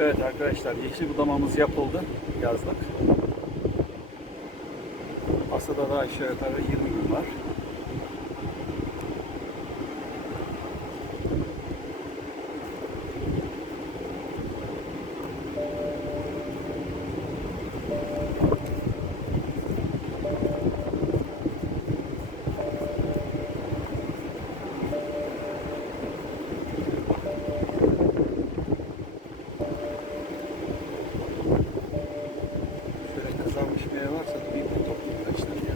Evet arkadaşlar yeşil budamamız yapıldı yazlık. Asada da aşağı yukarı 20 gün var. Meyve varsa bir de toplayayım kaç tane ya.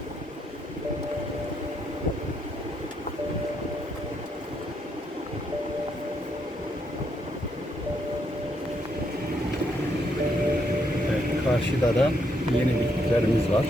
Evet, karşıda da yeni bitkilerimiz var.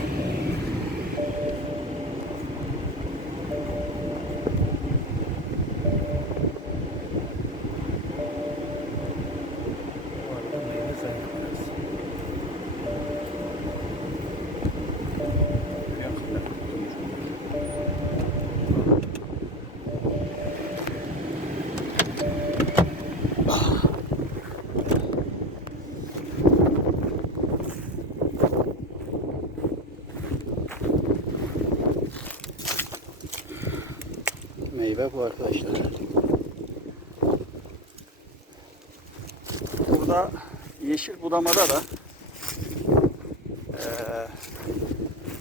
Meyve bu arkadaşlar. Burada yeşil budamada da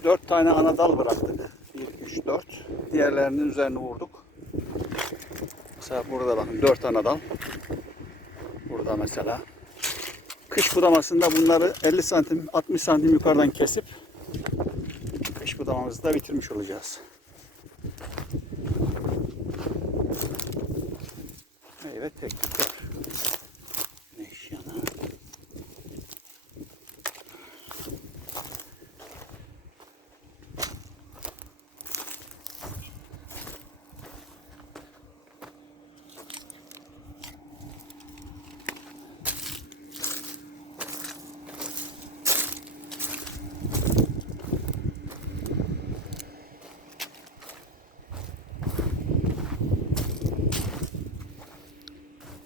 dört tane ana dal bıraktık. 1, 3, 4. Diğerlerinin üzerine vurduk. Mesela burada bakın dört ana dal. Burada mesela. Kış budamasında bunları 50 santim 60 santim yukarıdan kesip kış budamamızı da bitirmiş olacağız. Meyve teknik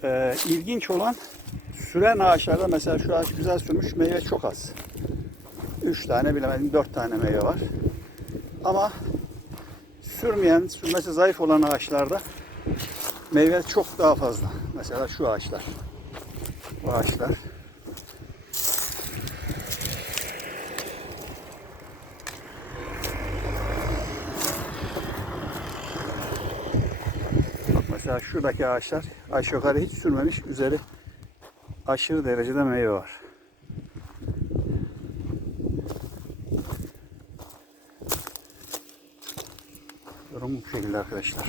Ee, ilginç olan süren ağaçlarda mesela şu ağaç güzel sürmüş meyve çok az. 3 tane bilemedim 4 tane meyve var. Ama sürmeyen, sürmesi zayıf olan ağaçlarda meyve çok daha fazla. Mesela şu ağaçlar. Bu ağaçlar. Mesela şuradaki ağaçlar aşağı yukarı hiç sürmemiş. Üzeri aşırı derecede meyve var. Durum bu şekilde arkadaşlar.